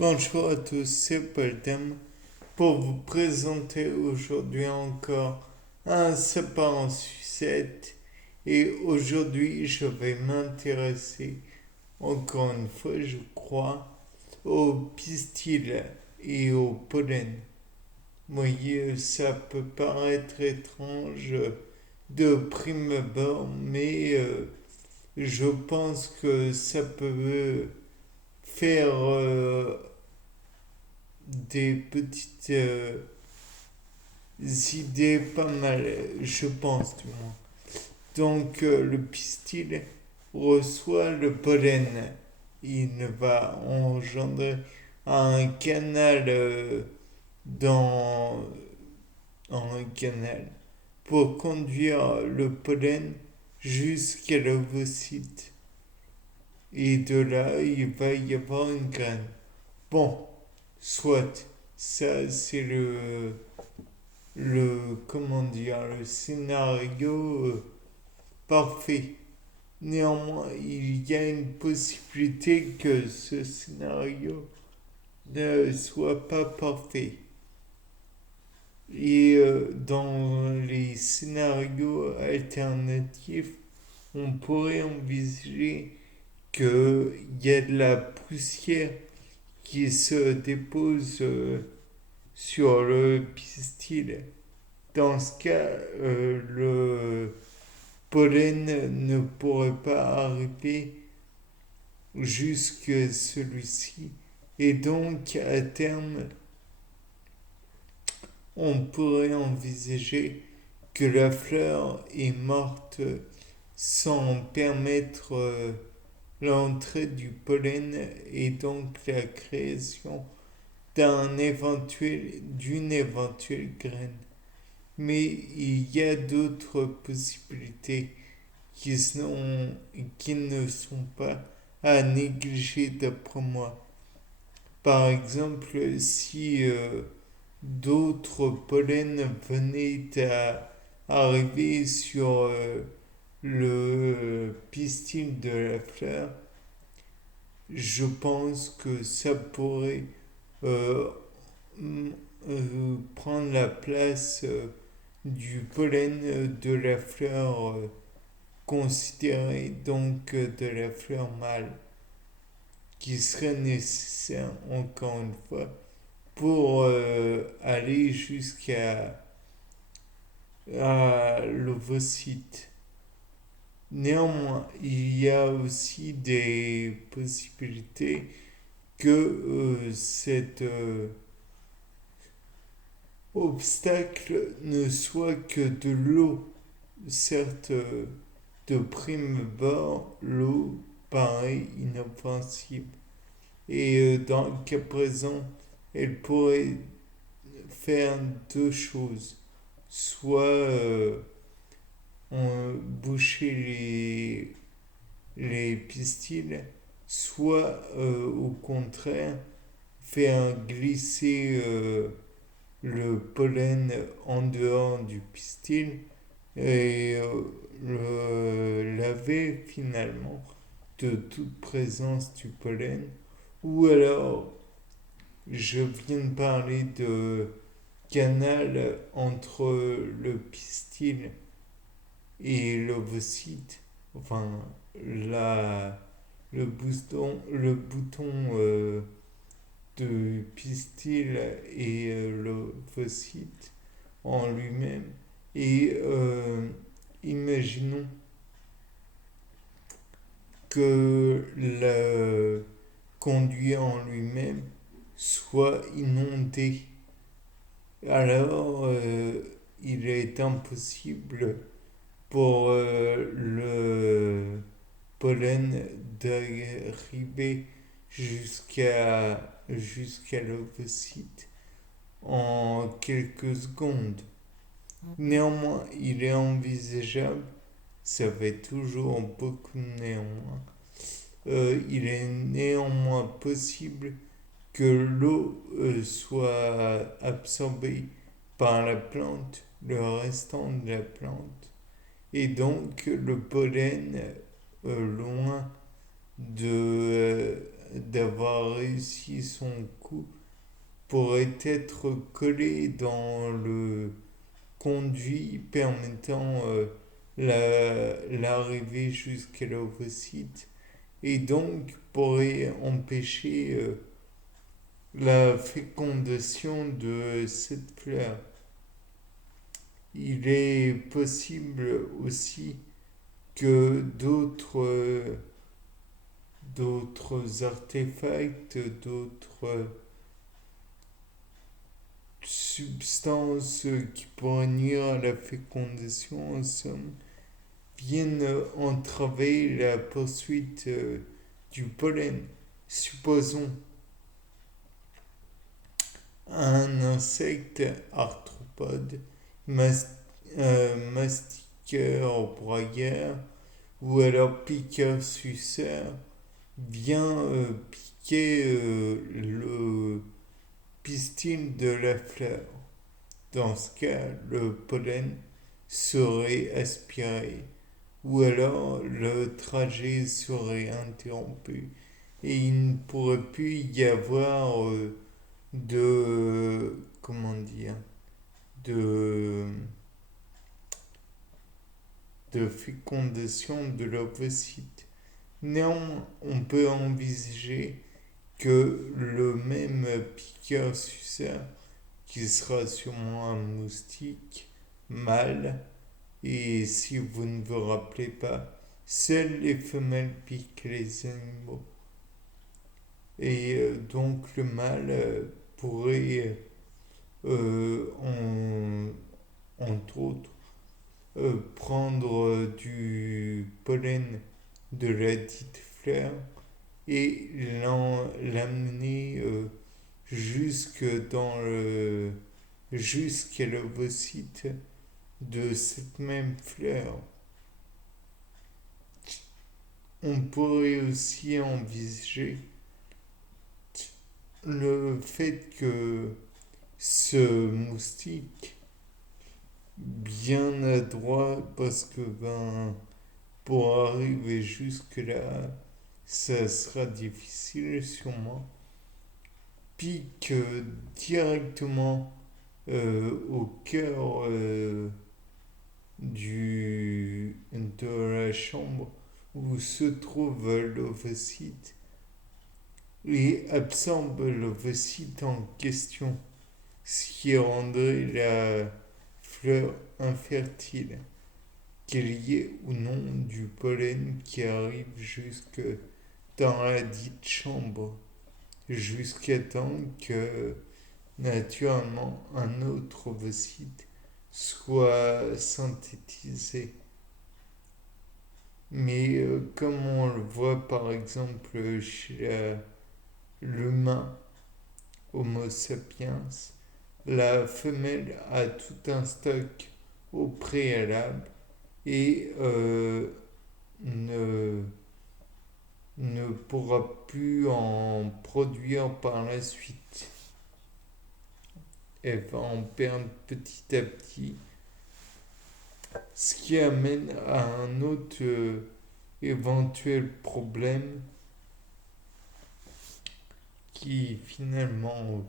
Bonjour à tous, c'est Paul pour vous présenter aujourd'hui encore un sapin en sucette. Et aujourd'hui, je vais m'intéresser, encore une fois, je crois, aux pistils et au pollen. Vous voyez, ça peut paraître étrange de prime abord, mais je pense que ça peut faire des petites idées pas mal, je pense du moins. Donc le pistil reçoit le pollen. Il va engendrer un canal dans un canal pour conduire le pollen jusqu'à l'ovocyte. Et de là, il va y avoir une graine. Bon, soit, ça c'est comment dire, le scénario parfait. Néanmoins, il y a une possibilité que ce scénario ne soit pas parfait. Et dans les scénarios alternatifs, on pourrait envisager qu'il y a de la poussière qui se dépose sur le pistil. Dans ce cas, le pollen ne pourrait pas arriver jusque celui-ci. Et donc, à terme, on pourrait envisager que la fleur est morte sans permettre l'entrée du pollen et donc la création d'une éventuelle graine. Mais il y a d'autres possibilités qui ne sont pas à négliger d'après moi. Par exemple, si d'autres pollens venaient à arriver sur le pistil de la fleur, je pense que ça pourrait euh, prendre la place du pollen de la fleur considérée donc de la fleur mâle, qui serait nécessaire encore une fois pour aller jusqu'à l'ovocyte. Néanmoins, il y a aussi des possibilités que cet obstacle ne soit que de l'eau. Certes, de prime abord, l'eau paraît inoffensive. Et dans le cas présent, elle pourrait faire deux choses. Soit boucher les pistils, soit au contraire faire glisser le pollen en dehors du pistil et le laver finalement de toute présence du pollen. Ou alors, je viens de parler de canal entre le pistil et l'ovocyte, enfin la, le bouton de pistil et l'ovocyte en lui-même. Et imaginons que le conduit en lui-même soit inondé. Alors, il est impossible pour le pollen d'arriver jusqu'à l'ovocyte en quelques secondes. Néanmoins, il est envisageable, ça fait toujours beaucoup de néanmoins, il est néanmoins possible que l'eau soit absorbée par la plante, le restant de la plante, et donc le pollen, loin de d'avoir réussi son coup pourrait être collé dans le conduit permettant l'arrivée jusqu'à l'ovocyte et donc pourrait empêcher la fécondation de cette fleur. Il est possible aussi que d'autres artefacts, d'autres substances qui pourraient nuire à la fécondation, en somme, viennent entraver la poursuite du pollen. Supposons un insecte arthropode, mastiqueur, broyeur, ou alors piqueur-suceur, vient piquer le pistil de la fleur. Dans ce cas, le pollen serait aspiré, ou alors le trajet serait interrompu et il ne pourrait plus y avoir de comment dire de de fécondation de l'ovocyte. Néanmoins, on peut envisager que le même piqueur-suceur, qui sera sûrement un moustique mâle, et si vous ne vous rappelez pas, seules les femelles piquent les animaux. Et donc le mâle pourrait, entre autres, prendre du pollen de la dite fleur et l'amener jusqu'à l'ovocyte de cette même fleur. On pourrait aussi envisager le fait que ce moustique, bien adroit, parce que pour arriver jusque-là, ça sera difficile sûrement, pique directement au cœur de la chambre où se trouve l'ovocyte et absorbe l'ovocyte en question, ce qui rendrait la fleur infertile, qu'elle y ait ou non du pollen qui arrive jusque dans la dite chambre, jusqu'à temps que naturellement un autre ovocyte soit synthétisé. Mais comme on le voit par exemple chez l'humain Homo sapiens, la femelle a tout un stock au préalable et ne, ne pourra plus en produire par la suite. Elle va en perdre petit à petit, ce qui amène à un autre éventuel problème qui finalement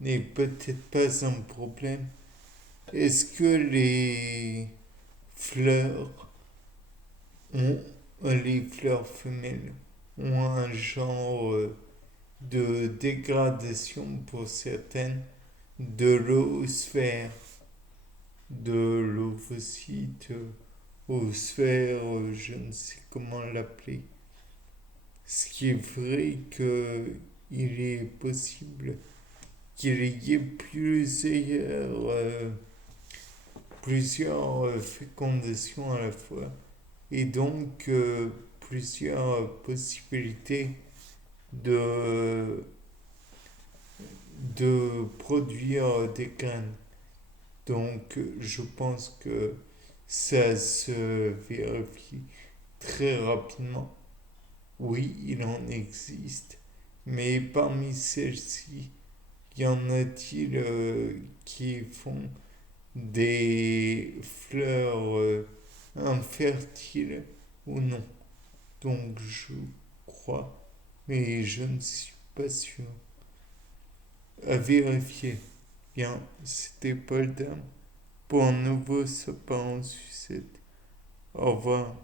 n'est peut-être pas un problème. Est-ce que fleurs ont, les fleurs femelles ont un genre de dégradation pour certaines de l'oosphère, de l'ovocyte aux sphères, je ne sais comment l'appeler. Ce qui est vrai qu'il est possible qu'il y ait plusieurs fécondations à la fois et donc plusieurs possibilités de, de produire des graines. Donc je pense que ça se vérifie très rapidement. Oui, il en existe, mais parmi celles-ci, y en a-t-il qui font des fleurs infertiles ou non? Donc je crois mais je ne suis pas sûr. À vérifier. Bien, c'était Paul Dam pour un nouveau sapin en sucette. Au revoir.